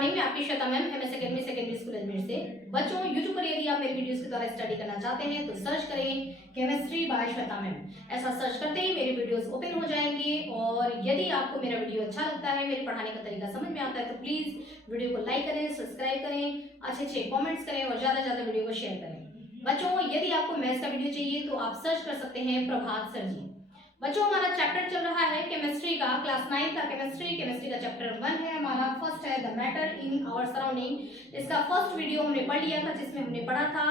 Morning, मैं आपकी Shweta ma'am MS academy secondary school Ajmer से। बच्चों, यूट्यूब पर यदि आप मेरी वीडियोस के द्वारा स्टडी करना चाहते हैं तो सर्च करें केमिस्ट्री बाय श्वेता मैम। ऐसा सर्च करते ही मेरी वीडियोस ओपन हो जाएंगे। और यदि आपको मेरा वीडियो अच्छा लगता है, मेरे पढ़ाने का तरीका समझ में आता है, तो प्लीज वीडियो को लाइक करें, सब्सक्राइब करें, अच्छे कॉमेंट्स करें और ज्यादा से ज्यादा वीडियो को शेयर करें। बच्चों, यदि आपको मैथ्स का वीडियो चाहिए तो आप सर्च कर सकते हैं प्रभात सर जी। बच्चों, हमारा चैप्टर चल रहा है केमिस्ट्री का, क्लास 9 का केमिस्ट्री का चैप्टर 1 है हमारा। फर्स्ट है the matter in our surrounding. इसका फर्स्ट वीडियो हमने पढ़ लिया था जिसमें हमने पढ़ा था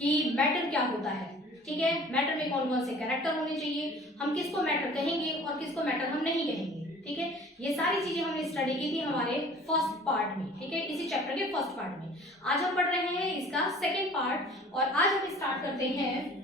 कि मैटर क्या होता है। ठीक है, मैटर में कौन कौन से कैरेक्टर होने चाहिए, हम किसको मैटर कहेंगे और किसको मैटर हम नहीं कहेंगे। ठीक है, ये सारी चीजें हमने स्टडी की थी हमारे फर्स्ट पार्ट में। ठीक है, इसी चैप्टर के फर्स्ट पार्ट में। आज हम पढ़ रहे हैं इसका सेकेंड पार्ट और आज हम स्टार्ट करते हैं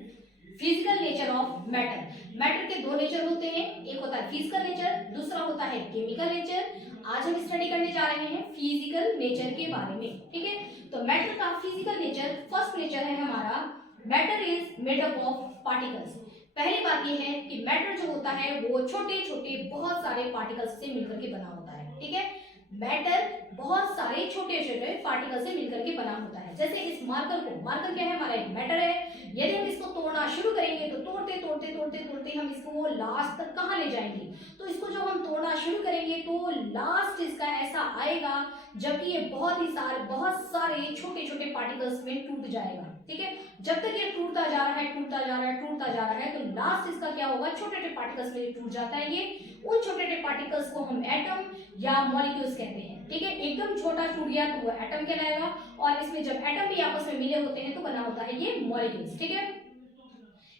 physical nature of matter. Matter के दो नेचर होते हैं, एक होता है फिजिकल नेचर, दूसरा होता है केमिकल नेचर। आज हम स्टडी करने जा रहे हैं फिजिकल नेचर के बारे में। ठीक है, तो मैटर का फिजिकल नेचर, फर्स्ट नेचर है हमारा matter is made up of particles. पहली बात यह है कि मैटर जो होता है वो छोटे छोटे बहुत सारे पार्टिकल्स से मिलकर के बना होता है। ठीक है, मैटर बहुत सारे छोटे छोटे पार्टिकल से मिलकर के बना होता है। जैसे इस मार्कर को, मार्कर क्या है हमारा, एक मैटर है। यदि हम इसको तोड़ना शुरू करेंगे तो तोड़ते तोड़ते तोड़ते तोड़ते हम इसको लास्ट तक कहाँ ले जाएंगे, तो इसको जब हम तोड़ना शुरू करेंगे तो लास्ट इसका ऐसा आएगा जबकि ये बहुत सारे छोटे छोटे पार्टिकल्स में टूट जाएगा। ठीक है, जब तक ये टूटता जा रहा है टूटता जा रहा है टूटता जा रहा है तो लास्ट इसका क्या होगा, छोटे छोटे पार्टिकल्स में टूट जाता है। ये उन छोटे छोटे पार्टिकल्स को हम एटम या मॉलिक्यूल्स कहते हैं। ठीक है, एकदम छोटा टूट गया तो वो एटम कहलाएगा और इसमें जब एटम भी आपस में मिले होते हैं तो बना होता है ये मॉलिक्यूल्स। ठीक है,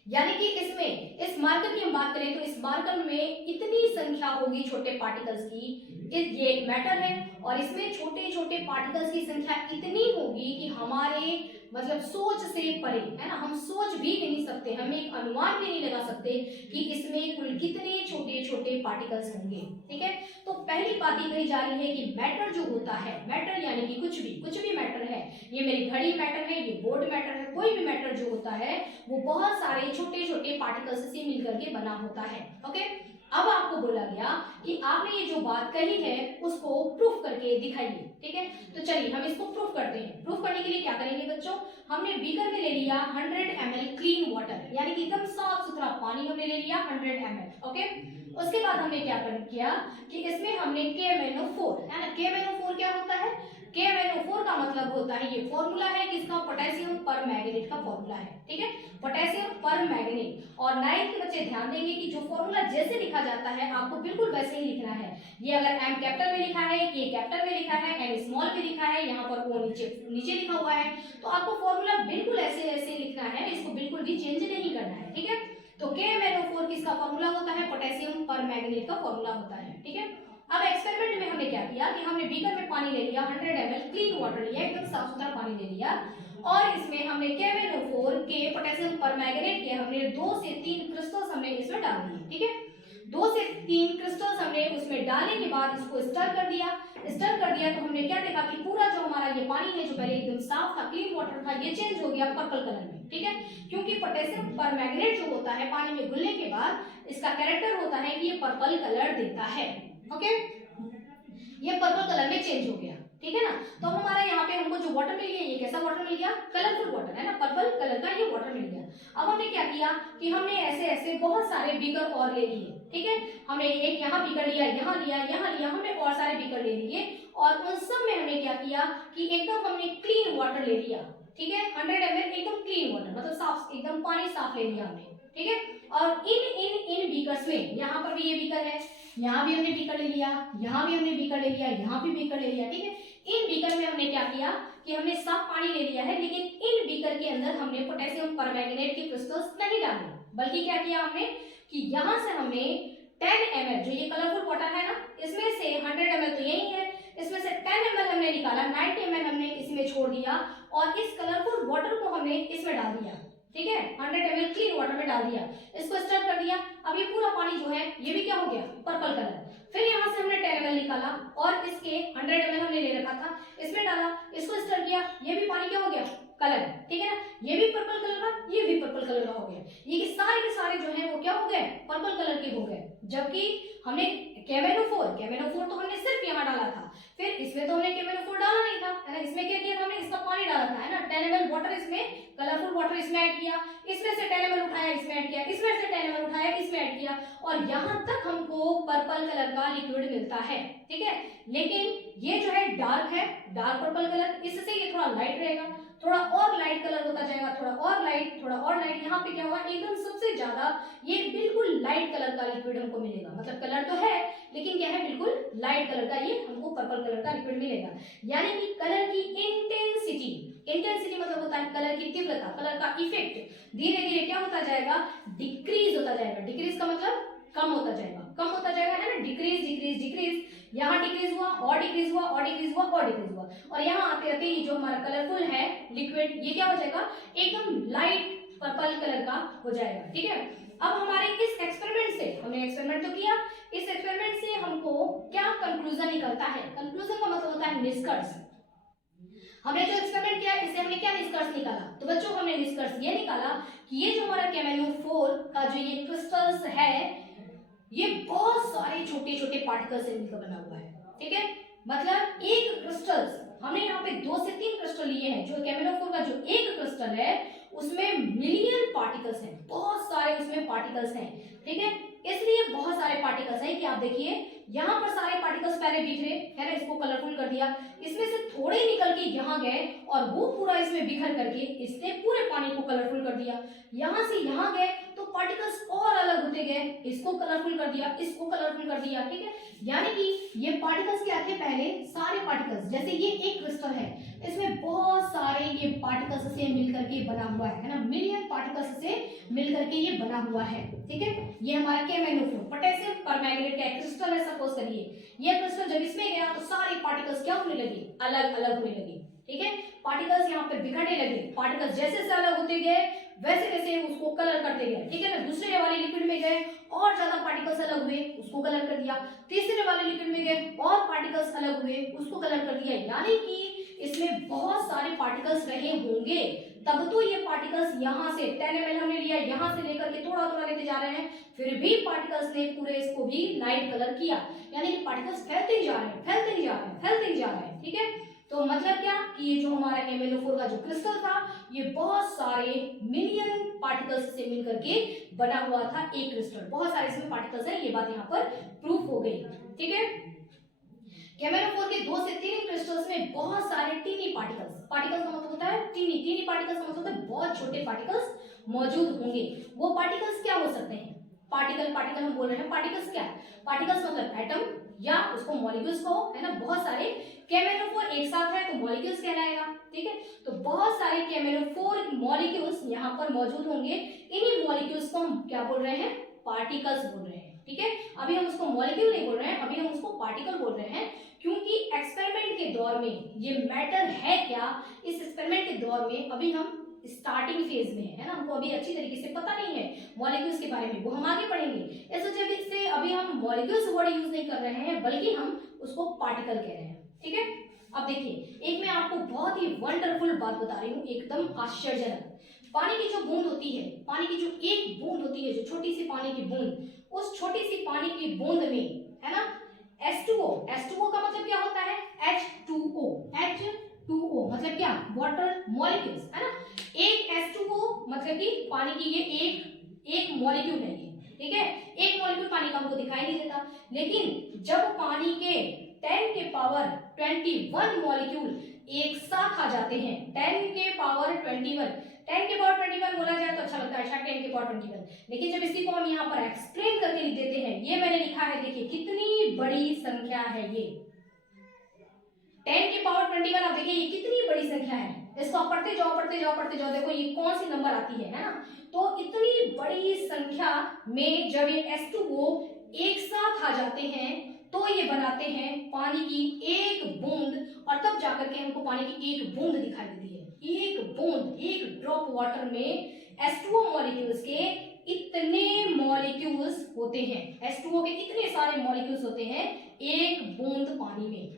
यानी कि इसमें इस मार्कर की हम बात करें तो इस मार्कर में इतनी संख्या होगी छोटे पार्टिकल्स की। ये एक मैटर है और इसमें छोटे छोटे पार्टिकल्स की संख्या इतनी होगी कि हमारे मतलब सोच से परे है ना, हम सोच भी नहीं सकते, हम एक अनुमान भी नहीं लगा सकते कि इसमें कुल कितने छोटे छोटे पार्टिकल्स होंगे। ठीक है, तो पहली बात ये कही जा रही है कि मैटर जो होता है, मैटर यानी कि कुछ भी मैटर है, ये मेरी घड़ी मैटर है, ये बोर्ड मैटर है, कोई भी मैटर जो होता है वो बहुत सारे छोटे छोटे पार्टिकल्स से मिलकर के बना होता है। ओके, अब आपको बोला गया कि आपने ये जो बात कही है उसको प्रूफ करके दिखाइए। ठीक है, तो चलिए हम इसको प्रूफ करते हैं। प्रूफ करने के लिए क्या करेंगे बच्चों, हमने बीकर में ले लिया 100 ml क्लीन वाटर, यानी कि एकदम साफ सुथरा पानी हमने ले लिया 100 ml। ओके, उसके बाद हमने क्या किया कि इसमें हमने KMnO4 है ना, KMnO4 क्या होता है, KMnO4 का मतलब होता है, ये फॉर्मूला है किसका, पोटेशियम पर मैंगनीज का फॉर्मूला है। ठीक है, पोटेशियम पर मैंगनीज। और 9th के बच्चे ध्यान देंगे कि जो फॉर्मूला जैसे लिखा जाता है आपको बिल्कुल वैसे ही लिखना है। ये अगर M कैपिटल में लिखा है, K कैपिटल में लिखा है, M स्मॉल में लिखा है, यहाँ पर O नीचे लिखा हुआ है, तो आपको फॉर्मूला बिल्कुल ऐसे लिखना है, इसको बिल्कुल भी चेंज नहीं करना है। ठीक है, तो KMnO4 किसका फॉर्मूला होता है, पोटेशियम पर मैंगनीज का फॉर्मूला होता है। ठीक है, अब एक्सपेरिमेंट में हमने क्या किया कि हमने बीकर में पानी ले लिया 100 ml क्लीन वाटर लिया, एकदम साफ सुथरा पानी ले लिया और इसमें हमने KMnO4 के पोटेशियम परमैंगनेट के हमने 2 से 3 क्रिस्टल्स हमने इसमें डाल दिए। ठीक है, 2 से 3 क्रिस्टल्स हमने उसमें डालने के बाद इसको स्टर कर दिया तो हमने क्या देखा कि पूरा जो हमारा ये पानी है जो पहले एकदम साफ था, क्लीन वाटर था, ये चेंज हो गया पर्पल कलर में। ठीक है, क्योंकि पोटेशियम परमैंगनेट जो होता है पानी में घुलने के बाद इसका कैरेक्टर होता है कि ये पर्पल कलर देता है। ओके, ये पर्पल कलर में चेंज हो गया। ठीक है ना, तो हमारे यहाँ पे हमको जो वाटर मिल गया, ये कैसा वाटर मिल गया, कलरफुल वाटर है ना, पर्पल कलर का ये वाटर मिल गया। अब हमने क्या किया कि हमने ऐसे बहुत सारे बीकर और ले लिए। ठीक है, हमने एक यहाँ बीकर लिया, यहाँ लिया, हमने और सारे बीकर ले लिए और उन सब में हमने क्या किया कि एकदम हमने क्लीन वाटर ले लिया। ठीक है, 100 ml एकदम क्लीन वाटर, मतलब साफ, एकदम पानी साफ ले लिया हमने। ठीक है, और इन बीकर्स में, यहाँ पर भी ये बीकर है, यहाँ भी हमने बीकर ले लिया, यहाँ भी हमने बीकर ले लिया, यहाँ भी बीकर ले लिया। ठीक है, इन बीकर में हमने क्या किया कि हमने साफ पानी ले लिया है, लेकिन इन बीकर के अंदर हमने पोटेशियम परमैंगनेट के क्रिस्टल्स नहीं डाले, बल्कि क्या किया हमने कि यहाँ से हमने 10 ml जो ये कलरफुल वाटर है ना, इसमें से 100 ml तो यही है, इसमें से 10 ml हमने निकाला, 90 ml हमने इसमें छोड़ दिया और इस कलरफुल वाटर को हमने इसमें डाल दिया। ठीक है, 100 ml क्लीन वाटर में डाल दिया, इसको स्टर कर दिया। अब ये पूरा पानी जो है ये भी क्या हो गया, पर्पल कलर। फिर यहाँ से हमने 10 ml निकाला और इसके 100 ml हमने ले रखा था, इसमें डाला, इसको स्टर किया, ये भी पानी क्या हो गया, कलर। ठीक है ना, ये भी पर्पल कलर का, ये भी पर्पल कलर का हो गया। ये सारे के सारे जो है वो क्या हो गए, पर्पल कलर के हो गए। जबकि हमने KMnO4 तो हमने सिर्फ यहाँ डाला था, फिर इसमें तो हमने KMnO4 है ना। इसमें क्या किया हमने, इसका पानी डाला था, है ना, 10 ml वाटर, इसमें कलरफुल वाटर इसमें ऐड किया, इसमें से 10 ml उठाया इसमें ऐड किया, इसमें से 10 ml उठाया इसमें ऐड किया, और यहाँ तक हमको पर्पल कलर का लिक्विड मिलता है, ठीक है। लेकिन ये जो है डार्क है, डार्क पर्पल कलर, इससे ये थोड़ा लाइट रहेगा, थोड़ा और लाइट कलर होता जाएगा, थोड़ा और लाइट, थोड़ा और लाइट। यहाँ पे क्या होगा, एकदम सबसे ज्यादा ये बिल्कुल लाइट कलर का लिक्विड हमको मिलेगा, मतलब कलर तो है लेकिन क्या है, बिल्कुल लाइट कलर का ये हमको पर्पल कलर का लिक्विड मिलेगा। यानी कि कलर की इंटेंसिटी, इंटेंसिटी मतलब होता है कलर की तीव्रता, कलर का इफेक्ट धीरे धीरे क्या होता जाएगा, डिक्रीज होता जाएगा। डिक्रीज का मतलब कम होता जाएगा, कम होता जाएगा, है ना, डिक्रीज डिक्रीज डिक्रीज। यहाँ डिक्रीज हुआ और डिक्रीज हुआ और डिक्रीज हुआ और डिक्रीज हुआ, और यहाँ आते आते ये जो हमारा कलरफुल है लिक्विड, ये क्या हो जाएगा, एकदम लाइट पर्पल कलर का हो जाएगा, ठीक है। अब हमारे इस एक्सपेरिमेंट से, हमने एक्सपेरिमेंट तो किया, इस एक्सपेरिमेंट से हमको क्या कंक्लूजन निकलता है। कंक्लूजन का मतलब होता है निष्कर्ष। हमने जो एक्सपेरिमेंट किया इससे हमने क्या निष्कर्ष निकाला, तो बच्चों हमने निष्कर्ष ये निकाला कि ये जो हमारा KMnO4 का जो ये क्रिस्टल्स है, ये बहुत सारे छोटे छोटे पार्टिकल्स से मिलकर बना हुआ है, ठीक है। मतलब एक क्रिस्टल्स, हमने यहाँ पे 2 से 3 क्रिस्टल लिए हैं, जो KMnO4 का जो एक क्रिस्टल है उसमें मिलियन पार्टिकल्स हैं, बहुत सारे उसमें पार्टिकल्स हैं, ठीक है। इसलिए बहुत सारे पार्टिकल्स हैं कि आप देखिए यहाँ पर सारे पार्टिकल्स पहले बिखरे, है ना, इसको कलरफुल कर दिया, इसमें से थोड़े निकल के यहाँ गए और वो पूरा इसमें बिखर करके इसने पूरे पानी को कलरफुल कर दिया। यहाँ से यहाँ गए तो पार्टिकल्स और अलग होते गए, इसको कलरफुल कर दिया, इसको कलरफुल कर दिया, ठीक है। यानी कि ये पार्टिकल्स क्या थे, पहले सारे पार्टिकल्स, जैसे ये एक क्रिस्टल है, इसमें बहुत सारे ये पार्टिकल्स से मिलकर के बना हुआ है ना, मिलियन पार्टिकल्स से मिलकर के ये बना हुआ है, ठीक है। ये हमारा KMnO4 पोटेशियम परमैंगनेट का क्रिस्टल है, सपोज करिए ये क्रिस्टल जब इसमें गया तो सारे पार्टिकल्स क्या होने लगे, अलग अलग होने लगे, ठीक है। पार्टिकल्स यहाँ पे बिखरने लगे, पार्टिकल्स जैसे से अलग होते गए वैसे वैसे उसको कलर करते गए, ठीक है ना। दूसरे वाले लिक्विड में गए और ज्यादा पार्टिकल्स अलग हुए, उसको कलर कर दिया, तीसरे वाले लिक्विड में गए और पार्टिकल्स अलग हुए, उसको कलर कर दिया। यानी कि इसमें बहुत सारे पार्टिकल्स रहे होंगे, तब तो ये पार्टिकल्स यहाँ से 10 ml हमने लिया, यहाँ से लेकर के थोड़ा थोड़ा लेते जा रहे हैं, फिर भी पार्टिकल्स ने पूरे इसको भी लाइट कलर किया। यानी कि पार्टिकल्स फैलते ही जा रहे हैं, फैलते ही जा रहे हैं, फैलते ही जा रहे हैं, ठीक है। तो मतलब क्या कि ये जो हमारा KMnO4 का जो क्रिस्टल था, ये बहुत सारे मिलियन पार्टिकल्स से मिलकर के बना हुआ था एक क्रिस्टल, बहुत सारे इसमें पार्टिकल्स हैं, ये बात यहाँ पर प्रूफ हो गई, ठीक है। KMnO4 के 2 से 3 क्रिस्टल्स में बहुत सारे टीनी पार्टिकल्स, पार्टिकल्स का मतलब होता है टीनी, टीनी पार्टिकल्स का मतलब होता है बहुत छोटे पार्टिकल्स मौजूद होंगे। वो पार्टिकल्स क्या हो सकते हैं, पार्टिकल, पार्टिकल हम बोल रहे हैं, पार्टिकल्स क्या है, पार्टिकल्स मतलब एटम या उसको मॉलिक्यूल्स को, है ना। बहुत सारे KMnO4 एक साथ है तो मॉलिक्यूल्स कहलाएगा, ठीक है। तो बहुत सारे KMnO4 मॉलिक्यूल्स यहाँ पर मौजूद होंगे, इन्हीं मॉलिक्यूल्स को हम क्या बोल रहे हैं, पार्टिकल्स बोल रहे हैं, ठीक है। अभी हम उसको मॉलिक्यूल नहीं बोल रहे हैं, अभी हम उसको पार्टिकल बोल रहे हैं, क्योंकि एक्सपेरिमेंट के दौर में ये मैटर है क्या, इस एक्सपेरिमेंट के दौर में अभी हम स्टार्टिंग फेज में है ना, हमको अभी अच्छी तरीके से पता नहीं है मॉलिक्यूल्स के बारे में, वो हम आगे पढ़ेंगे। इस वजह से अभी हम मॉलिक्यूल्स वर्ड यूज नहीं कर रहे हैं, बल्कि हम उसको पार्टिकल कह रहे हैं, ठीक है। अब देखिए, एक मैं आपको बहुत ही वंडरफुल बात बता रही हूँ, एकदम आश्चर्यजनक। पानी की जो बूंद होती है, पानी की जो एक बूंद होती है, जो छोटी सी पानी की बूंद, उस छोटी सी पानी की बूंद में, है ना, H2O, H2O का मतलब क्या होता है, H2O, H2O मतलब क्या, वाटर मॉलिक्यूल्स, है ना। एक H2O मतलब कि पानी की ये एक मॉलिक्यूल है ये, ठीक है। एक मॉलिक्यूल पानी का हमको दिखाई नहीं देता, लेकिन जब पानी के 10 के पावर 21 मॉलिक्यूल एक साथ आ जाते हैं, 10 के पावर 21, 10 के पावर 21 बोला जाए तो अच्छा लगता है, 10 के पावर 21, लेकिन जब इसी को हम यहाँ पर एक्सप्लेन करके लिख देते हैं, ये मैंने लिखा है, देखिए कितनी बड़ी संख्या है ये 10 के पावर 21, आप देखिए ये कितनी बड़ी संख्या है। इसको आप पढ़ते जाओ पढ़ते जाओ पढ़ते जाओ, देखो ये कौन सी नंबर आती है ना। तो इतनी बड़ी संख्या में जब ये H2O एक साथ आ जाते हैं तो ये बनाते हैं पानी की एक बूंद, और तब जाकर के हमको पानी की एक बूंद दिखाई देती है। एक बूंद, एक ड्रॉप वाटर में H2O मॉलिक्यूल्स के इतने मॉलिक्यूल्स होते हैं, H2O के इतने सारे मॉलिक्यूल्स होते हैं एक बूंद पानी में।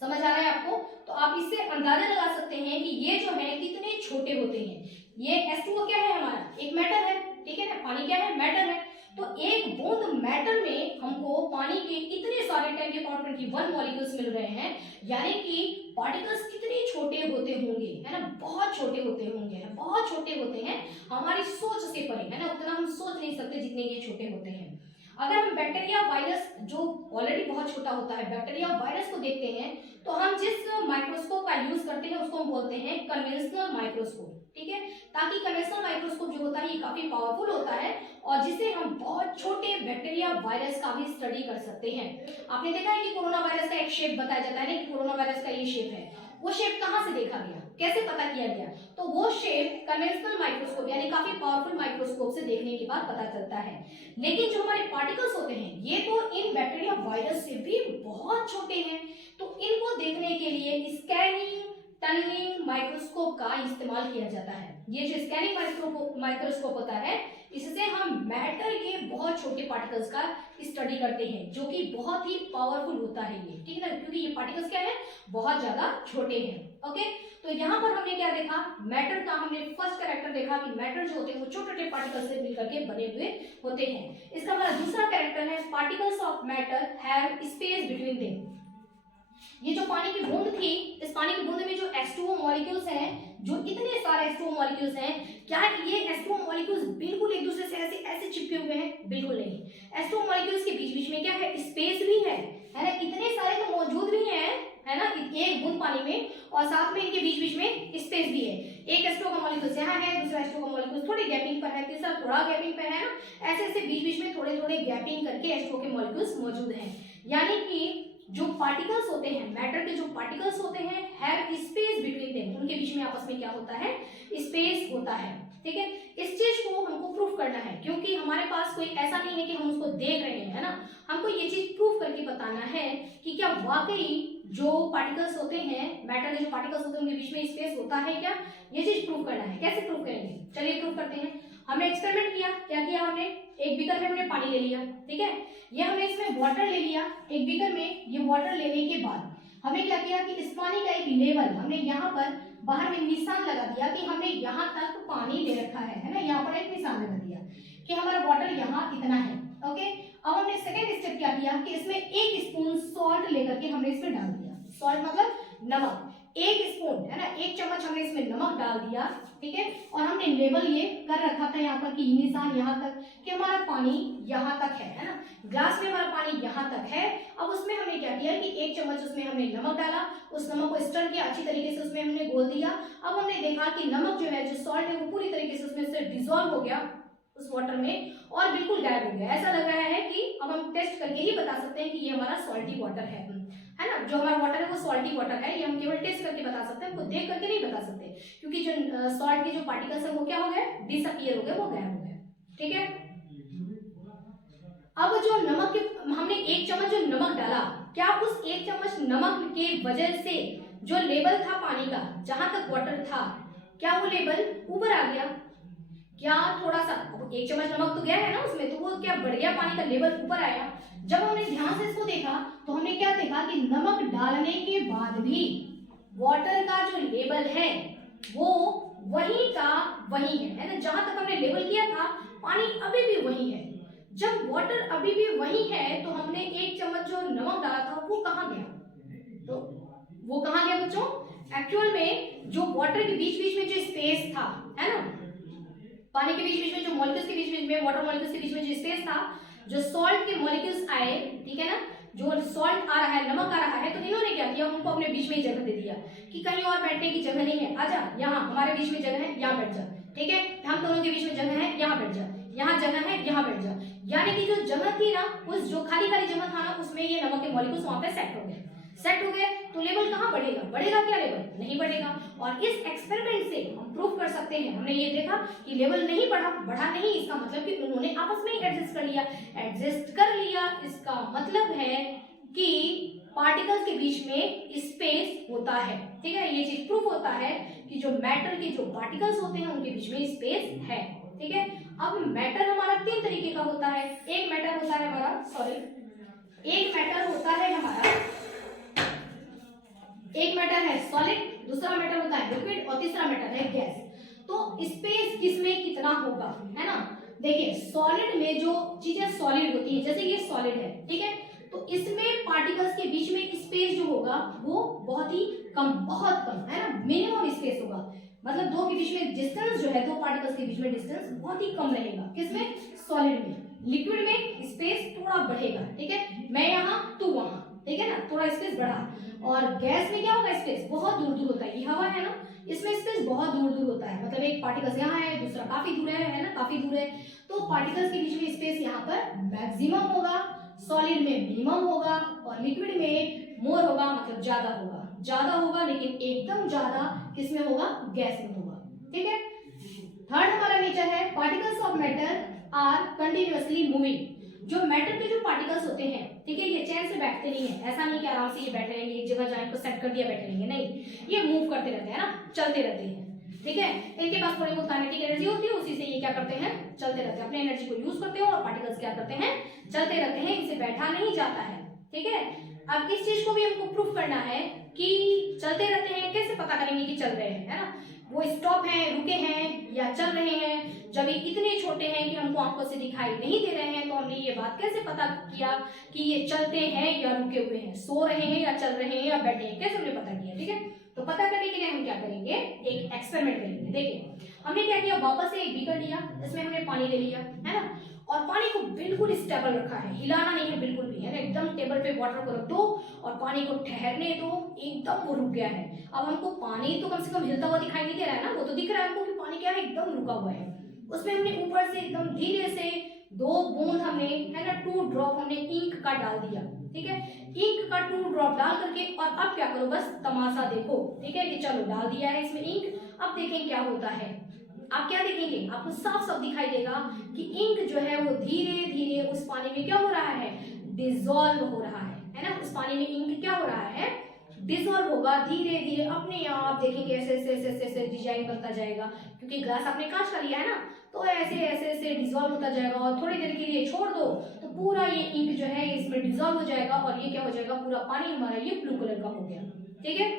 समझ आ रहा है आपको? तो आप इससे अंदाजा लगा सकते हैं कि ये जो है कितने छोटे होते हैं। ये H2O क्या है, हमारा एक मैटर है, ठीक है ना, पानी क्या है, मैटर है। तो एक बूंद मैटर में हमको पानी के इतने सारे 10 की पावर 21 मॉलिक्यूल्स मिल रहे हैं, यानी कि पार्टिकल्स कितने छोटे होते होंगे, है ना, बहुत छोटे होते होंगे, बहुत छोटे होते हैं, हमारी सोच से परे, है ना, उतना हम सोच नहीं सकते जितने ये छोटे होते हैं। अगर हम बैक्टीरिया वायरस जो ऑलरेडी बहुत छोटा होता है, बैक्टीरिया वायरस को देखते हैं तो हम जिस माइक्रोस्कोप का यूज करते हैं उसको हम बोलते हैं कन्वेंशनल माइक्रोस्कोप, ठीक है, ताकि कन्वेंशनल माइक्रोस्कोप जो होता है ये काफी पावरफुल होता है और जिससे हम बहुत छोटे बैक्टीरिया वायरस का भी स्टडी कर सकते हैं। आपने देखा है कि कोरोना वायरस का एक शेप बताया जाता है ना, कि कोरोना वायरस का ये शेप है, वो शेप कहाँ से देखा गया, कैसे पता किया गया, तो वो शेप कन्वेंशनल माइक्रोस्कोप यानी काफी पावरफुल माइक्रोस्कोप से देखने के बाद पता चलता है। लेकिन जो हमारे पार्टिकल्स होते हैं ये तो इन बैक्टीरिया वायरस से भी बहुत छोटे हैं, तो इनको देखने के लिए स्कैनिंग टनलिंग माइक्रोस्कोप का इस्तेमाल किया जाता है। ये जो स्कैनिंग माइक्रोस्कोप होता है इससे हम मैटर के बहुत छोटे पार्टिकल्स का स्टडी करते हैं, जो कि बहुत ही पावरफुल होता है ये, ठीक है ना, क्योंकि ये पार्टिकल्स क्या है, बहुत ज्यादा छोटे हैं। ओके, तो यहाँ पर हमने क्या देखा, मैटर का हमने फर्स्ट कैरेक्टर देखा कि मैटर जो होते हैं वो छोटे छोटे पार्टिकल्स से मिलकर के बने हुए होते हैं। इसका हमारा दूसरा कैरेक्टर है particles of matter have space between them. ये जो पानी की बूंद थी, इस पानी की बूंद में जो H2O मॉलिक्यूल्स हैं, जो इतने सारे H2O मॉलिक्यूल्स हैं, क्या ये H2O मॉलिक्यूल्स बिल्कुल एक दूसरे से ऐसे ऐसे चिपके हुए हैं? बिल्कुल नहीं। H2O मॉलिक्यूल्स के बीच बीच में क्या है, स्पेस भी है ना, इतने सारे तो मौजूद भी हैं, है ना, एक बूंद पानी में, और साथ में इनके बीच बीच में स्पेस भी है। एक H2O का मॉलिक्यूल यहाँ है, दूसरा H2O का मॉलिक्यूल थोड़ी गैपिंग पर है, तीसरा थोड़ा गैपिंग पर है ना, ऐसे ऐसे बीच बीच में थोड़े थोड़े गैपिंग करके H2O के मॉलिक्यूल्स मौजूद हैं। यानी कि जो पार्टिकल्स होते हैं, मैटर के जो पार्टिकल्स होते हैं, हैव स्पेस बिटवीन देम, उनके बीच में आपस में क्या होता है, स्पेस होता है, ठीक है। इस चीज को हमको प्रूफ करना है, क्योंकि हमारे पास कोई ऐसा नहीं है कि हम उसको देख रहे हैं, है ना, हमको ये चीज प्रूफ करके बताना है कि क्या वाकई जो पार्टिकल्स होते हैं, मैटर के जो पार्टिकल्स होते हैं उनके बीच में स्पेस होता है क्या, ये चीज प्रूफ करना है। कैसे प्रूफ करेंगे, चलिए प्रूफ करते हैं। हमने एक्सपेरिमेंट किया, क्या किया हमने, एक बीकर में हमने पानी ले लिया, ठीक है, ये हमने इसमें वाटर ले लिया, एक बीकर में ये वाटर लेने के बाद हमने क्या किया कि इस पानी का एक लेवल हमने यहाँ पर बाहर में निशान लगा दिया कि हमने यहाँ तक पानी ले रखा है ना, यहाँ पर एक निशान लगा दिया कि हमारा वाटर यहाँ इतना है। ओके, अब हमने सेकेंड स्टेप क्या किया कि इसमें 1 स्पून सॉल्ट लेकर के हमने इसमें डाल दिया, सॉल्ट मतलब नमक, 1 स्पून, है ना, 1 चम्मच हमने इसमें नमक डाल दिया, ठीक है, और हमने लेवल ये कर रखा था यहाँ पर कि निशान यहाँ तक कि हमारा पानी यहाँ तक है ना, ग्लास में हमारा पानी यहाँ तक है। अब उसमें हमने क्या किया कि 1 चम्मच उसमें हमने नमक डाला, उस नमक को स्टर किया अच्छी तरीके से, उसमें हमने घोल दिया। अब हमने देखा कि नमक जो है, जो सॉल्ट है, वो पूरी तरीके से उसमें से डिजोल्व हो गया उस वाटर में और बिल्कुल गायब हो गया। ऐसा लग रहा है कि अब हम टेस्ट करके ही बता सकते हैं कि ये हमारा सॉल्टी वाटर है ना, जो हमारा वाटर है वो सॉल्टी वाटर है, ये हम केवल टेस्ट करके बता सकते हैं, हमको देख करके नहीं बता सकते, क्योंकि जो सॉल्ट के जो पार्टिकल्स है वो क्या हो गए, डिसअपीयर हो गए, वो गायब हो गए, ठीक है। अब जो नमक के हमने 1 चम्मच जो नमक डाला, क्या उस 1 चम्मच नमक के वजह से जो लेवल था पानी का, जहां तक वाटर था, क्या वो लेवल ऊपर आ गया, क्या थोड़ा सा 1 चम्मच नमक तो गया है ना उसमें, तो वो क्या बढ़ गया, पानी का लेवल ऊपर आया। जब हमने ध्यान से इसको देखा तो हमने क्या देखा कि नमक डालने के बाद भी वाटर का जो लेवल है वो वही का वही है ना, जहां तक हमने लेवल किया था पानी अभी भी वही है। जब वाटर अभी भी वही है तो हमने 1 चम्मच जो नमक डाला था वो कहाँ गया, तो वो कहाँ गया बच्चों, एक्चुअल में जो वाटर के बीच बीच में जो स्पेस था, है ना, पानी के बीच बीच में जो मॉलिक्यूल्स के बीच बीच में, वाटर मॉलिक्यूल्स के बीच में जो स्पेस था, जो सॉल्ट के मॉलिक्यूल्स आए, ठीक है ना, जो सॉल्ट आ रहा है, नमक आ रहा है, तो इन्होंने क्या किया, उनको अपने बीच में ही जगह दे दिया कि कहीं और बैठने की जगह नहीं है, आजा यहाँ हमारे बीच में जगह है, यहाँ बैठ जा, ठीक है, हम दोनों के बीच में जगह है, यहाँ बैठ जा, यहाँ जगह है, यहाँ बैठ जा। यानी कि जो जगह थी ना, उस जो खाली खाली जगह था ना, उसमें ये नमक के मॉलिक्यूल्स वहां पे सेट हो गए, तो लेवल कहाँ बढ़ेगा, बढ़ेगा क्या, लेवल नहीं बढ़ेगा। और इस एक्सपेरिमेंट से हम प्रूफ कर सकते हैं, हमने ये देखा कि लेवल नहीं बढ़ा नहीं, इसका मतलब कि उन्होंने आपस में ही एडजस्ट कर लिया, इसका मतलब है कि पार्टिकल्स के बीच में स्पेस होता है, ठीक है, ये चीज प्रूफ होता है कि जो मैटर के जो पार्टिकल्स होते हैं उनके बीच में स्पेस है, ठीक है। अब मैटर हमारा 3 तरीके का होता है, एक मैटर होता है हमारा एक मैटर है सॉलिड, दूसरा मैटर होता है लिक्विड और तीसरा मैटर है गैस। तो स्पेस किसमें कितना होगा, है ना, देखिए सॉलिड में जो चीजें सॉलिड होती है, जैसे ये सॉलिड है, ठीक है, तो इसमें पार्टिकल्स के बीच में स्पेस जो होगा वो बहुत ही कम, बहुत कम है ना, मिनिमम स्पेस होगा। मतलब दो के बीच में डिस्टेंस जो है, दो पार्टिकल्स के बीच में डिस्टेंस बहुत ही कम रहेगा। किसमें? सॉलिड में। लिक्विड में स्पेस थोड़ा बढ़ेगा, ठीक है, मैं यहाँ तू वहां, ठीक है ना, थोड़ा स्पेस बढ़ा। और गैस में क्या होगा? स्पेस बहुत दूर दूर होता है। ये हवा है ना, इसमें स्पेस बहुत दूर दूर होता है, मतलब एक पार्टिकल्स यहाँ है, दूसरा काफी दूर है ना, काफी दूर है। तो पार्टिकल्स के बीच में स्पेस यहाँ पर मैक्सिमम होगा, सॉलिड में मिनिमम होगा, और लिक्विड में मोर होगा, मतलब ज्यादा होगा। ज्यादा होगा लेकिन एकदम ज्यादा किसमें होगा? गैस में होगा, ठीक है। थर्ड हमारा नेचर है particles of matter are continuously moving. जो मैटर के जो पार्टिकल्स होते हैं, ठीक है, ये चैन से बैठते नहीं है, ऐसा नहीं कि आराम से ये बैठे रहेंगे एक जगह, जहाँ इनको सेट कर दिया बैठे रहेंगे, नहीं, ये मूव करते रहते हैं ना, चलते रहते हैं, ठीक है। इनके पास थोड़ी बहुत काइनेटिक एनर्जी होती है, उसी से ये क्या करते हैं? चलते रहते हैं, अपने एनर्जी को यूज करते हैं, और पार्टिकल्स क्या करते हैं? चलते रहते हैं, इनसे बैठा नहीं जाता है, ठीक है। अब इस चीज को भी हमको प्रूफ करना है कि चलते रहते हैं, कैसे पता करेंगे कि चल रहे हैं, है ना, वो स्टॉप हैं, रुके हैं या चल रहे हैं। जब ये इतने छोटे हैं कि हमको आंखों से दिखाई नहीं दे रहे हैं, तो हमने ये बात कैसे पता किया कि ये चलते हैं या रुके हुए हैं, सो रहे हैं या चल रहे हैं या बैठे हैं, कैसे हमने पता किया? ठीक है, तो पता करने के लिए हम क्या करेंगे? एक एक्सपेरिमेंट करेंगे। देखिए हमने क्या किया, वापस से एक बीकर लिया, इसमें हमने पानी ले लिया, है ना, और पानी को बिल्कुल स्टेबल रखा है, हिलाना नहीं है बिल्कुल भी, है ना, एकदम टेबल पे वाटर को रख दो और पानी को ठहरने दो, एकदम वो रुक गया है। अब हमको पानी तो कम से कम हिलता हुआ दिखाई नहीं दे रहा है ना, वो तो दिख रहा है हमको कि पानी क्या है, एकदम रुका हुआ है। उसमें हमने ऊपर से एकदम धीरे से 2 बूंद हमने, है ना, 2 ड्रॉप हमने इंक का डाल दिया, ठीक है, इंक का 2 ड्रॉप डाल करके, और अब क्या करो, बस तमाशा देखो, ठीक है, कि चलो डाल दिया है इसमें इंक, अब देखें क्या होता है। आप क्या देखेंगे? आपको साफ साफ दिखाई देगा कि इंक जो है वो धीरे धीरे उस पानी में क्या हो रहा है? डिसॉल्व हो रहा है ना, उस पानी में इंक क्या हो रहा है? डिसॉल्व होगा धीरे धीरे, अपने आप देखेंगे ऐसे ऐसे ऐसे ऐसे डिजाइन बनता जाएगा, क्योंकि ग्लास आपने कांच का लिया है ना, तो ऐसे ऐसे ऐसे डिसॉल्व होता जाएगा, और थोड़ी देर के लिए छोड़ दो तो पूरा ये इंक जो है इसमें डिसॉल्व हो जाएगा, और ये क्या हो जाएगा? पूरा पानी हमारा ये ब्लू कलर का हो गया, ठीक है।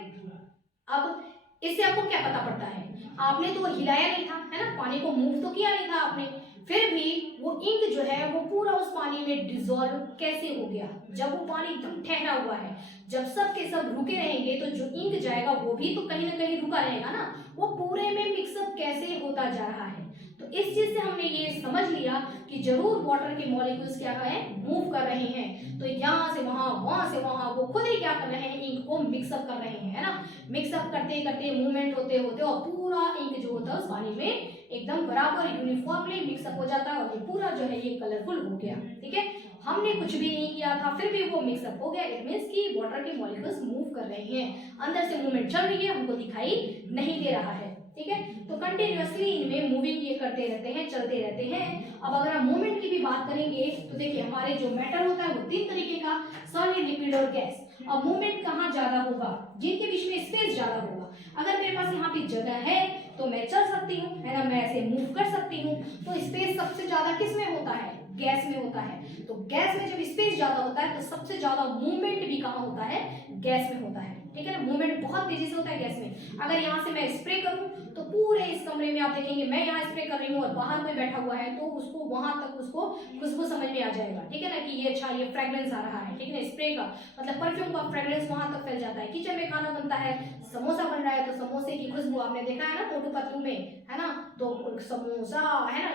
अब इससे आपको क्या पता पड़ता है? आपने तो हिलाया नहीं था, है ना, पानी को मूव तो किया नहीं था आपने, फिर भी वो इंक जो है वो पूरा उस पानी में डिसॉल्व कैसे हो गया? जब वो पानी एकदम ठहरा हुआ है, जब सब के सब रुके रहेंगे तो जो इंक जाएगा वो भी तो कहीं ना कहीं रुका रहेगा ना, वो पूरे में मिक्सअप कैसे होता जा रहा है। तो इस चीज से हमने ये समझ लिया कि जरूर वाटर के मॉलिक्यूल्स क्या है, मूव कर रहे हैं। तो यहाँ से वहां से वहां वो खुद ही क्या कर रहे हैं? इंक को मिक्सअप कर रहे हैं, है ना, मिक्सअप करते करते मूवमेंट होते होते और पूरा इंक जो होता है उस पानी में एकदम बराबर यूनिफॉर्मली मिक्सअप हो जाता है, और ये पूरा जो है ये कलरफुल हो गया, ठीक है। हमने कुछ भी नहीं किया था, फिर भी वो मिक्सअप हो गया। इट मींस कि वाटर के मॉलिक्यूल्स मूव कर रहे हैं, अंदर से मूवमेंट चल रही है, हमको दिखाई नहीं दे रहा है, ठीक है। तो कंटिन्यूअसली इनमें मूविंग ये करते रहते हैं, चलते रहते हैं। अब अगर हम मूवमेंट की भी बात करेंगे तो देखिए हमारे जो मैटर होता है वो 3 तरीके का, सॉलिड, लिक्विड और गैस। अब मूवमेंट कहाँ ज्यादा होगा? जिनके बीच में स्पेस ज्यादा होगा। अगर मेरे पास यहाँ पे जगह है तो मैं चल सकती हूँ, है ना, मैं ऐसे मूव कर सकती हूँ। तो स्पेस सबसे ज्यादा किस में होता है? गैस में होता है। तो गैस में जब स्पेस ज्यादा होता है तो सबसे ज्यादा मूवमेंट भी कहाँ होता है? गैस में होता है, ठीक है ना। मूवमेंट बहुत तेजी से होता है गैस में। अगर यहाँ से मैं स्प्रे करूँ तो पूरे इस कमरे में आप देखेंगे मैं यहाँ स्प्रे कर रही हूँ और बाहर कोई बैठा हुआ है तो उसको वहां तक उसको खुशबू समझ में आ जाएगा, ठीक है ना, कि ये अच्छा ये फ्रेग्रेंस आ रहा है, ठीक है ना, स्प्रे का मतलब परफ्यूम का फ्रेग्रेंस वहां तक फैल जाता है। किचन में खाना बनता है, समोसा बन रहा है तो समोसे की खुशबू आपने देखा है ना मोटू पतलू में, है ना, तो समोसा, है ना,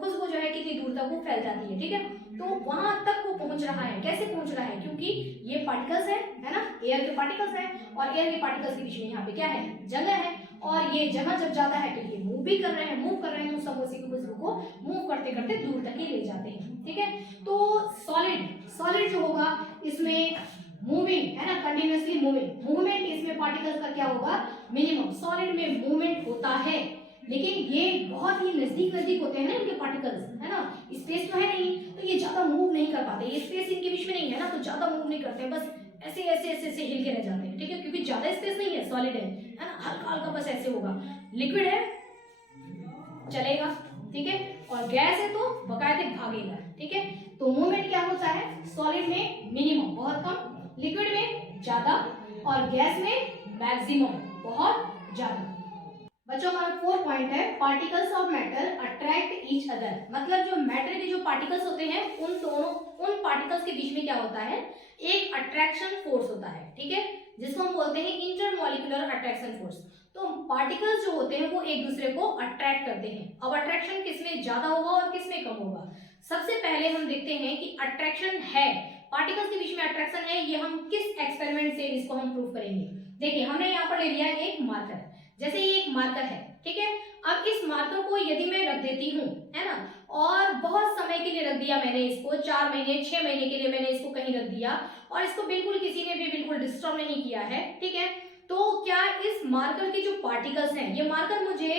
खुशबू जो है कितनी दूर तक वो फैल जाती है, ठीक है। तो वहां तक वो पहुंच रहा है। कैसे पहुंच रहा है? क्योंकि ये पार्टिकल्स है ना, एयर के पार्टिकल्स है, और एयर के पार्टिकल्स के बीच में यहाँ पे क्या है? जगह है, और ये जगह जब जाता है तो ये मूव भी कर रहे हैं, तो समोसे की खुशबू को मूव करते करते दूर तक ही ले जाते हैं, ठीक है। तो सॉलिड जो होगा इसमें मूविंग, है ना, कंटिन्यूअसली मूवमेंट इसमें पार्टिकल्स का क्या होगा? मिनिमम। सॉलिड में मूवमेंट होता है लेकिन ये बहुत ही नजदीक होते हैं ना इनके पार्टिकल्स, है ना, स्पेस तो है नहीं तो ये ज्यादा मूव नहीं कर पाते, ये स्पेस इनके बीच में नहीं है ना, तो ज्यादा मूव नहीं करते, बस ऐसे ऐसे ऐसे ऐसे हिल के रह जाते हैं, ठीक है, क्योंकि ज्यादा स्पेस नहीं है, सॉलिड है ना, हल्का हल्का बस ऐसे होगा। लिक्विड है चलेगा, ठीक है, और गैस है तो बकायदे भागेगा, ठीक है। तो मूवमेंट क्या होता है? सॉलिड में मिनिमम बहुत कम, लिक्विड में ज्यादा, और गैस में मैक्सिमम बहुत ज्यादा। बच्चों हमारा 4 पॉइंट है, particles of matter attract each other. मतलब जो मैटर के जो पार्टिकल्स होते हैं उन पार्टिकल्स के बीच में क्या होता है, एक अट्रैक्शन फोर्स होता है, ठीक है, जिसको हम बोलते हैं इंटरमॉलिक्यूलर अट्रैक्शन फोर्स। तो पार्टिकल्स जो होते हैं वो एक दूसरे को अट्रैक्ट करते हैं। अब अट्रैक्शन किसमें ज्यादा होगा और किसमें कम होगा, सबसे पहले हम देखते हैं कि अट्रैक्शन है, पार्टिकल्स के बीच में अट्रैक्शन है, ये हम किस एक्सपेरिमेंट से इसको हम प्रूव करेंगे। देखिए हमने यहाँ पर ले लिया एक मार्कर, जैसे ये एक मार्कर है, ठीक है। अब इस मार्कर को यदि मैं रख देती हूँ, है ना, और बहुत समय के लिए रख दिया मैंने इसको, 4 महीने 6 महीने के लिए मैंने इसको कहीं रख दिया और इसको बिल्कुल किसी ने भी बिल्कुल डिस्टर्ब नहीं किया है, ठीक है, तो क्या इस मार्कर के जो पार्टिकल्स हैं, ये मार्कर मुझे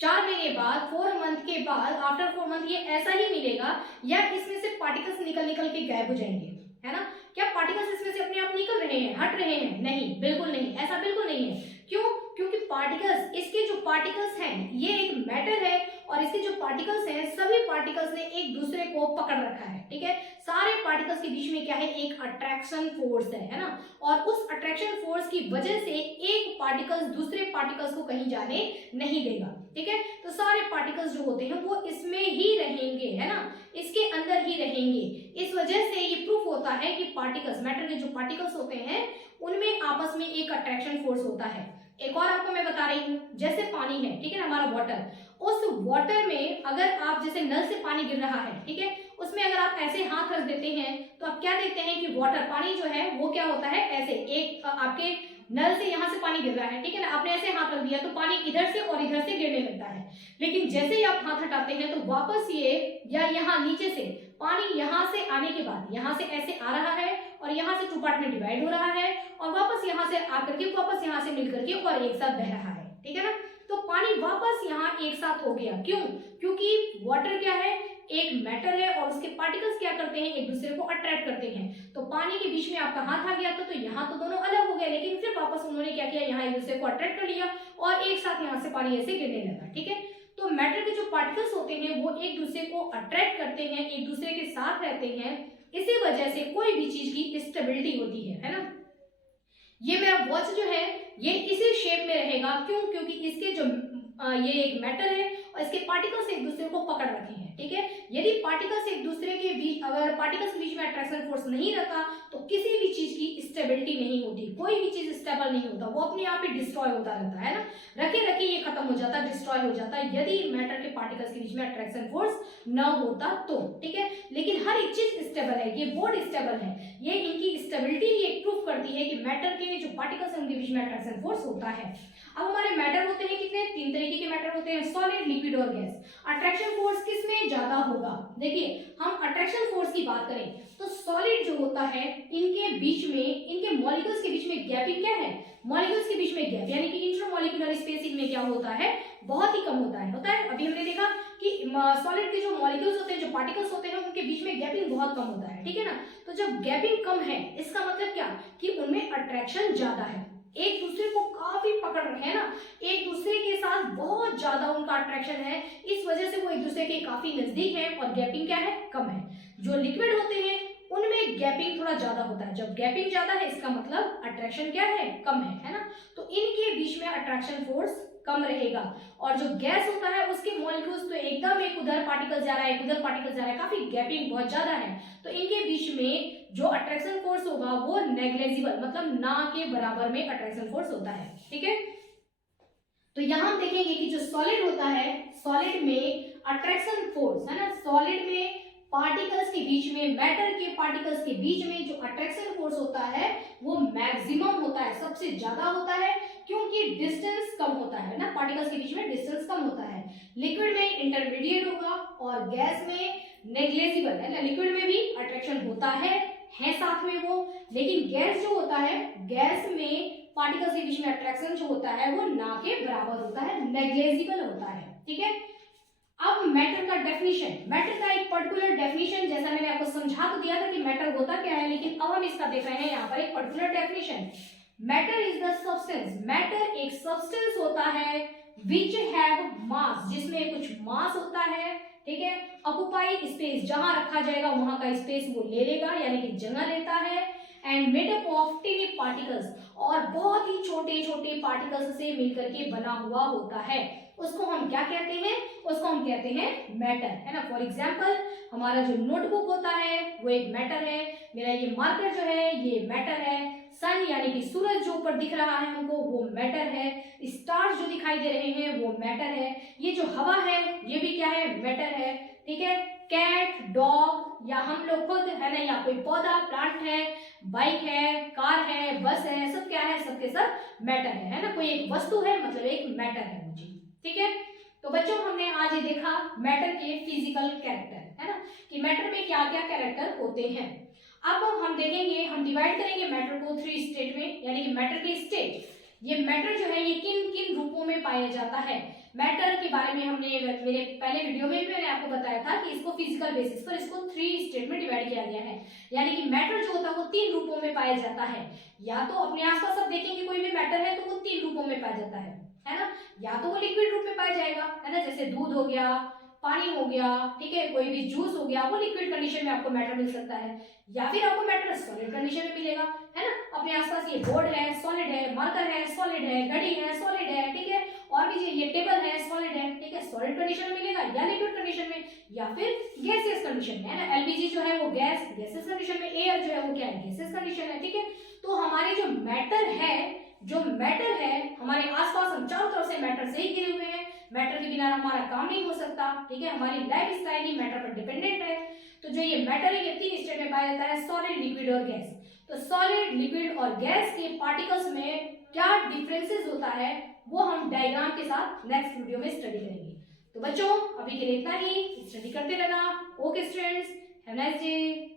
4 महीने बाद, 4 मंथ के बाद, आफ्टर 4 मंथ ये ऐसा ही मिलेगा या इसमें से पार्टिकल्स निकल निकल के गायब हो जाएंगे, है ना। क्या पार्टिकल्स इसमें से अपने आप निकल रहे हैं, हट रहे हैं? नहीं, बिल्कुल नहीं, ऐसा बिल्कुल नहीं है। क्यों? क्योंकि पार्टिकल्स, इसके जो पार्टिकल्स हैं ये एक मैटर है और इसके जो पार्टिकल्स हैं सभी पार्टिकल्स ने एक दूसरे को पकड़ रखा है, ठीक है। सारे पार्टिकल्स के बीच में क्या है, एक अट्रैक्शन फोर्स है ना, और उस अट्रैक्शन फोर्स की वजह से एक पार्टिकल्स दूसरे पार्टिकल्स को कहीं जाने नहीं देगा, ठीक है। तो सारे पार्टिकल्स जो होते हैं वो इसमें ही रहेंगे, है ना, इसके अंदर ही रहेंगे। इस वजह से ये प्रूफ होता है कि पार्टिकल्स, मैटर के जो पार्टिकल्स होते हैं उनमें आपस में एक अट्रैक्शन फोर्स होता है। एक और आपको मैं बता रही हूँ, जैसे पानी है, ठीक है ना, हमारा वाटर, उस वाटर में अगर आप जैसे नल से पानी गिर रहा है, ठीक है, उसमें अगर आप ऐसे हाथ रख देते हैं तो आप क्या देखते हैं कि वाटर, पानी जो है वो क्या होता है, ऐसे एक आपके नल से यहाँ से पानी गिर रहा है, ठीक है ना, आपने ऐसे हाथ रख दिया तो पानी इधर से और इधर से गिरने लगता है। लेकिन जैसे ही आप हाथ हटाते हैं तो वापस ये या यहाँ नीचे से पानी यहाँ से आने के बाद यहाँ से ऐसे आ रहा है और यहाँ से 2 पार्ट में डिवाइड हो रहा है और वापस यहाँ से आकर के वापस यहाँ से मिल करके और एक साथ बह रहा है, ठीक है ना। तो पानी वापस यहाँ एक साथ हो गया, क्यों? क्योंकि वाटर क्या है, एक मैटर है और उसके पार्टिकल्स क्या करते हैं, एक दूसरे को अट्रैक्ट करते हैं। तो पानी के बीच में आपका हाथ आ गया तो यहाँ तो दोनों अलग हो गए, लेकिन फिर वापस उन्होंने क्या किया, यहाँ एक दूसरे को अट्रैक्ट कर लिया और एक साथ यहाँ से पानी ऐसे गिरने लगा, ठीक है। तो मैटर के जो पार्टिकल्स होते हैं वो एक दूसरे को अट्रैक्ट करते हैं, एक दूसरे के साथ रहते हैं, इसी वजह से कोई भी चीज की स्टेबिलिटी होती है ना। ये मेरा वॉच जो है ये इसी शेप में रहेगा, क्यों? क्योंकि इसके जो ये एक मैटर है और इसके पार्टिकल्स एक दूसरे को पकड़ रखे हैं, ठीक है। यदि पार्टिकल्स एक दूसरे के बीच, अगर पार्टिकल्स के बीच में अट्रैक्शन फोर्स नहीं रहता तो किसी भी चीज की स्टेबिलिटी नहीं होती, कोई भी चीज स्टेबल नहीं होता, वो अपने आप ही डिस्ट्रॉय होता रहता है ना, रखे रखे ये खत्म हो जाता, डिस्ट्रॉय हो जाता यदि मैटर के पार्टिकल्स के बीच में अट्रैक्शन फोर्स न होता तो, ठीक है। लेकिन हर एक चीज स्टेबल है, ये बोर्ड स्टेबल है, ये इनकी स्टेबिलिटी ये प्रूफ करती है कि मैटर के जो पार्टिकल्स हैं उनके बीच में अट्रैक्शन फोर्स होता है। अब हमारे मैटर होते हैं कितने, 3 तरीके के मैटर होते हैं, सॉलिड, लिक्विड और गैस। अट्रैक्शन फोर्स किस में ज्यादा होगा? देखिए हम अट्रैक्शन फोर्स की बात करें तो सॉलिड जो होता है इनके बीच में, इनके मॉलिक्यूल्स के बीच में गैपिंग क्या है, मॉलिक्यूल्स के बीच में गैप यानी कि इंटरमॉलिक्यूलर स्पेस इनमें क्या होता है, बहुत ही कम होता है। अभी हमने देखा कि सॉलिड के जो मॉलिक्यूल्स होते हैं, जो पार्टिकल्स होते हैं उनके बीच में गैपिंग बहुत कम होता है, ठीक है ना। तो जब गैपिंग कम है इसका मतलब क्या कि उनमें अट्रैक्शन ज्यादा है, एक दूसरे को काफी पकड़ रखे हैं ना, एक दूसरे के साथ बहुत ज्यादा उनका अट्रैक्शन है, इस वजह से वो एक दूसरे के काफी नजदीक है और गैपिंग क्या है, कम है। जो लिक्विड होते हैं उनमें गैपिंग थोड़ा ज्यादा होता है, जब गैपिंग ज्यादा है इसका मतलब अट्रैक्शन क्या है, कम है ना। तो इनके बीच में अट्रैक्शन फोर्स कम रहेगा। और जो गैस होता है उसके मॉलिक्यूल्स तो एकदम एक उधर पार्टिकल जा रहा है, एक उधर पार्टिकल जा रहा है, काफी गैपिंग बहुत ज्यादा है, तो इनके बीच में जो अट्रैक्शन फोर्स होगा वो नेग्लेजिबल, मतलब ना के बराबर में अट्रैक्शन फोर्स होता है, ठीक है। तो यहां हम देखेंगे कि जो सॉलिड होता है, सॉलिड में अट्रैक्शन फोर्स है ना, सॉलिड में पार्टिकल्स के बीच में, मैटर के पार्टिकल्स के बीच में जो अट्रैक्शन फोर्स होता है वो मैक्सिमम होता है, सबसे ज्यादा होता है, क्योंकि डिस्टेंस कम होता है ना, पार्टिकल्स के बीच में डिस्टेंस कम होता है। लिक्विड में इंटरमीडिएट होगा और गैस में नेग्लेजिबल है ना, लिक्विड में भी अट्रैक्शन होता है साथ में वो, लेकिन गैस जो होता है, गैस में पार्टिकल्स के बीच में अट्रैक्शन जो होता है वो ना के बराबर होता है, नेग्लेजिबल होता है, ठीक है। अब मैटर का डेफिनेशन, मैटर का एक पर्टिकुलर डेफिनेशन, जैसा मैंने आपको समझा तो दिया था कि मैटर होता क्या है, लेकिन अब हम इसका देख रहे हैं यहाँ पर एक particular definition. Matter is the substance, matter एक सब्सटेंस होता है विच हैव मास, जिसमें कुछ मास होता है, ठीक है। ऑक्युपाई स्पेस, जहां रखा जाएगा वहां का स्पेस वो ले लेगा, यानी कि जगह लेता है, and made up of टिनी particles, और बहुत ही छोटे छोटे पार्टिकल्स से मिलकर के बना हुआ होता है। उसको हम क्या कहते हैं? उसको हम कहते हैं मैटर, है ना। फॉर एग्जाम्पल हमारा जो नोटबुक होता है वो एक मैटर है, मेरा ये मार्कर जो है ये मैटर है, सन यानी कि सूरज जो ऊपर दिख रहा है हमको वो मैटर है, स्टार्स जो दिखाई दे रहे हैं वो मैटर है, ये जो हवा है ये भी क्या है? मैटर है, ठीक है। कैट, डॉग या हम लोग खुद, है ना, या कोई पौधा, प्लांट है, बाइक है, कार है, बस है, सब क्या है? सबके सब मैटर है ना। कोई एक वस्तु है मतलब एक मैटर है वो चीज, ठीक है। तो बच्चों हमने आज ये देखा मैटर के फिजिकल कैरेक्टर, है ना, कि मैटर में क्या क्या कैरेक्टर होते हैं। अब हम देखेंगे, हम डिवाइड करेंगे मैटर को 3 स्टेट में, यानी कि मैटर के स्टेट। ये मैटर जो है ये किन किन रूपों में पाया जाता है। मैटर के बारे में हमने मेरे पहले वीडियो में भी मैंने आपको बताया था कि इसको फिजिकल बेसिस पर इसको 3 स्टेट में डिवाइड किया गया है, यानी कि मैटर जो होता है वो 3 रूपों में पाया जाता है। या तो अपने आसपास सब देखेंगे कोई भी मैटर है तो वो 3 रूपों में पाया जाता है ना। या तो वो लिक्विड रूप में पाया जाएगा, है ना, जैसे दूध हो गया, पानी हो गया, ठीक है, कोई भी जूस हो गया, वो लिक्विड कंडीशन में आपको मैटर मिल सकता है। या फिर आपको मैटर सॉलिड कंडीशन में मिलेगा, है ना। अपने आसपास ये बोर्ड है सॉलिड है, मार्कर है सॉलिड है, घड़ी है सॉलिड है, ठीक है, और भी ये टेबल है सॉलिड है, ठीक है, सॉलिड कंडीशन में मिलेगा या लिक्विड कंडीशन में, या फिर गैसियस कंडीशन में, है ना। एलपीजी जो है वो गैसियस कंडीशन में, एयर जो है वो क्या है? गैसियस कंडीशन है, ठीक है। तो हमारे जो मैटर है हमारे आसपास, हम चारों तरफ से मैटर से ही घिरे हुए हैं, मैटर के बिना हमारा काम नहीं हो सकता, ठीक है। हमारी लाइफ स्टाइल ही मैटर पर डिपेंडेंट है। तो जो ये मैटर है ये 3 स्टेट में पाया जाता है, सॉलिड, लिक्विड और गैस। तो सॉलिड, लिक्विड और गैस के पार्टिकल्स में क्या डिफरेंसेस होता है वो हम डायग्राम के साथ नेक्स्ट वीडियो में स्टडी करेंगे। तो बच्चों अभी के लिए इतना ही, स्टडी करते रहना। Okay students, have a nice day.